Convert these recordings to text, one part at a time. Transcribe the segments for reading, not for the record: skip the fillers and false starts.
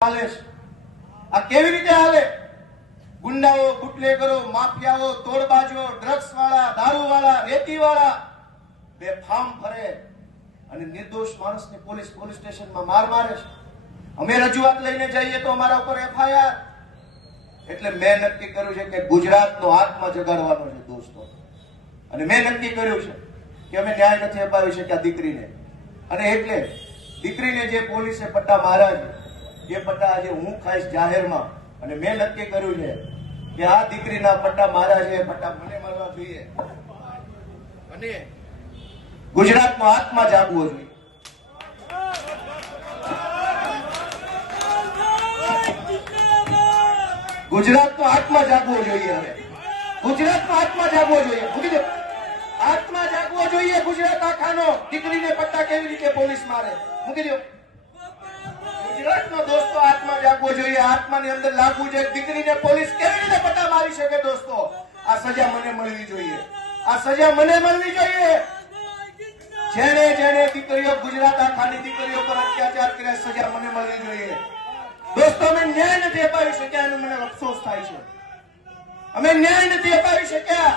હાલે છે? આ કેવી રીતે હાલે? ગુંડાઓ, બુટલેગરો, માફિયાઓ, તોડબાજો, ડ્રગ્સ વાળા, દારૂ વાળા, રેતી વાળા બેફામ ફરે અને નિર્દોષ માણસને પોલીસ સ્ટેશનમાં મારે છે. અમે રજૂઆત લઈને જઈએ તો અમારા ઉપર એફઆઈઆર. એટલે મેં નક્કી કર્યું છે કે ગુજરાતનો આત્મા જગાડવાનો છે દોસ્તો. અને મેં નક્કી કર્યું છે કે અમે ન્યાય નથી અપાવી શક્યા દીકરીને, અને એટલે દીકરીને જે પોલીસે પટ્ટા માર્યા છે એ પટ્ટા આજે હું ખાઈશ જાહેરમાં. અને મેં નક્કી કર્યું છે કે આ દીકરીના પટ્ટા માર્યા છે એ પટ્ટા મને મારવા જોઈએ અને ગુજરાતનો આત્મા જાગવો જોઈએ. ગુજરાતનો આત્મા જાગવો જોઈએ. હવે ગુજરાતનો આત્મા જાગવો જોઈએ. મૂકી દો. આત્મા જાગવો જોઈએ ગુજરાત આખાનો. દીકરીને પટ્ટા કેવી રીતે પોલીસ મારે? મૂકી દો. ગુજરાતનો દોસ્તો આત્મા જાગવો જોઈએ. આત્માની અંદર લાગવું જોઈએ. દીકરીને પોલીસ કેવી રીતે પટ્ટા મારી શકે? દોસ્તો, આ સજા મને મળવી જોઈએ. આ સજા મને મળવી જોઈએ. જેને દીકરીઓ, ગુજરાત આખાની દીકરીઓ પર અત્યાચાર કર્યા, સજા મને મળવી જોઈએ. દોસ્તો, અમે ન્યાય નથી અપાવી શક્યા એનો મને અફસોસ થાય છે. અમે ન્યાય નથી અપાવી શક્યા.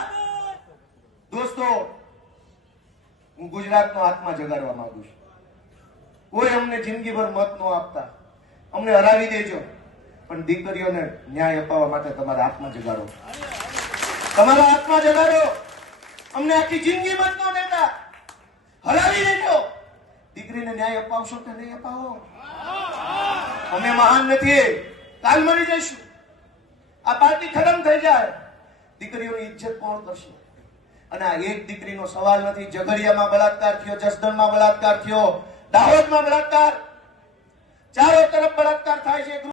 દોસ્તો, હું ગુજરાતનો આત્મા જગાડવા માંગુ છું. કોઈ અમને જિંદગીભર મત ન આપતા, અમને હરાવી દેજો, પણ દીકરીઓને ન્યાય અપાવવા માટે તમારા આત્મા જગાડો. તમારા આત્મા જગાડો. અમને આખી જિંદગી મત ન દેતા, હરાવી દેજો. દીકરીને ન્યાય અપાવશો કે નહીં અપાવો? અમે મહાન નથી, કાલ મરી જઈશું. આ પાર્ટી ખતમ થઈ જાય, દીકરીઓની ઇજ્જત કોણ કરશે? અને આ એક દીકરીનો સવાલ નથી. ઝઘડિયામાં બળાત્કાર થયો, જસદણમાં બળાત્કાર થયો, દાહોદમાં બળાત્કાર, ચારો તરફ બળાત્કાર થાય